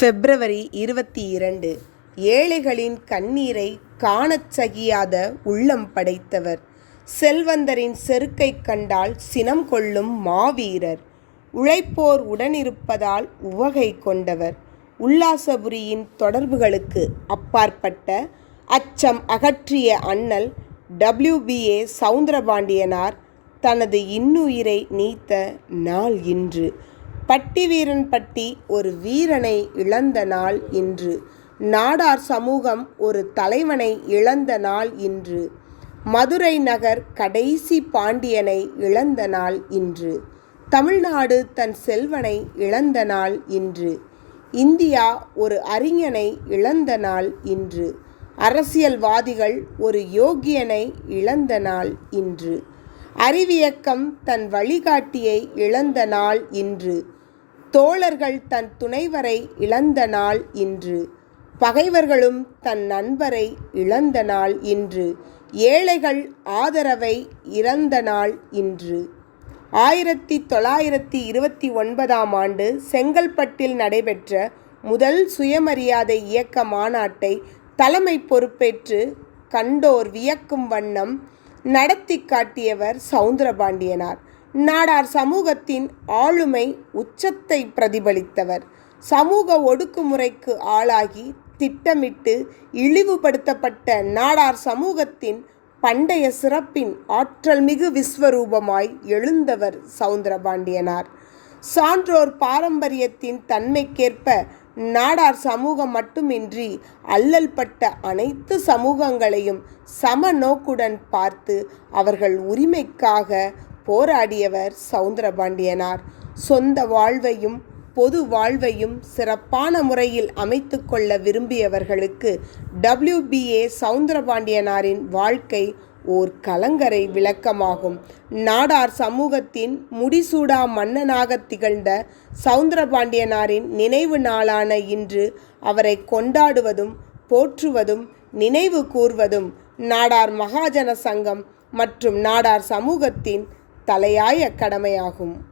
பிப்ரவரி இருபத்தி இரண்டு. ஏழைகளின் கண்ணீரை காணச் சகியாத உள்ளம் படைத்தவர். செல்வந்தரின் செருக்கைக் கண்டால் சினம் கொள்ளும் மாவீரர். உழைப்போர் உடனிருப்பதால் உவகை கொண்டவர். உல்லாசபுரியின் தொடர்புகளுக்கு அப்பாற்பட்ட அச்சம் அகற்றிய அண்ணல் டபிள்யூபிஏ சவுந்தரபாண்டியனார் தனது இன்னுயிரை நீத்த நாள் இன்று. பட்டி வீரன் பட்டி ஒரு வீரனை இழந்த நாள் இன்று. நாடார் சமூகம் ஒரு தலைவனை இழந்த நாள் இன்று. மதுரை நகர் கடைசி பாண்டியனை இழந்த நாள் இன்று. தமிழ்நாடு தன் செல்வனை இழந்த நாள் இன்று. இந்தியா ஒரு அறிஞனை இழந்த நாள் இன்று. அரசியல்வாதிகள் ஒரு யோகியனை இழந்த நாள் இன்று. அறிவியக்கம் தன் வழிகாட்டியை இழந்த நாள் இன்று. தோழர்கள் தன் துணைவரை இழந்த நாள் இன்று. பகைவர்களும் தன் நண்பரை இழந்த நாள் இன்று. ஏழைகள் ஆதரவை இறந்த நாள் இன்று. ஆயிரத்தி தொள்ளாயிரத்தி இருபத்தி ஒன்பதாம் ஆண்டு செங்கல்பட்டில் நடைபெற்ற முதல் சுயமரியாதை இயக்க மாநாட்டை தலைமை பொறுப்பேற்று கண்டோர் வியக்கும் வண்ணம் நடத்தி காட்டியவர் சவுந்தரபாண்டியனார். நாடார் சமூகத்தின் ஆளுமை உச்சத்தை பிரதிபலித்தவர். சமூக ஒடுக்குமுறைக்கு ஆளாகி திட்டமிட்டு இழிவுபடுத்தப்பட்ட நாடார் சமூகத்தின் பண்டைய சிறப்பின் ஆற்றல் மிகு விஸ்வரூபமாய் எழுந்தவர் சவுந்தரபாண்டியனார். சான்றோர் பாரம்பரியத்தின் தன்மைக்கேற்ப நாடார் சமூகம் மட்டுமின்றி அல்லல்பட்ட அனைத்து சமூகங்களையும் சம நோக்குடன் பார்த்து அவர்கள் உரிமைக்காக போராடியவர் சவுந்தரபாண்டியனார். சொந்த வாழ்வையும் பொது வாழ்வையும் சிறப்பான முறையில் அமைத்து கொள்ள விரும்பியவர்களுக்கு டபிள்யூபிஏ சவுந்தரபாண்டியனாரின் வாழ்க்கை ஓர் கலங்கரை விளக்கமாகும். நாடார் சமூகத்தின் முடிசூடா மன்னனாக திகழ்ந்த சவுந்தரபாண்டியனாரின் நினைவு நாளான இன்று அவரை கொண்டாடுவதும் போற்றுவதும் நினைவு கூர்வதும் நாடார் மகாஜன சங்கம் மற்றும் நாடார் சமூகத்தின் தலையாய கடமையாகும்.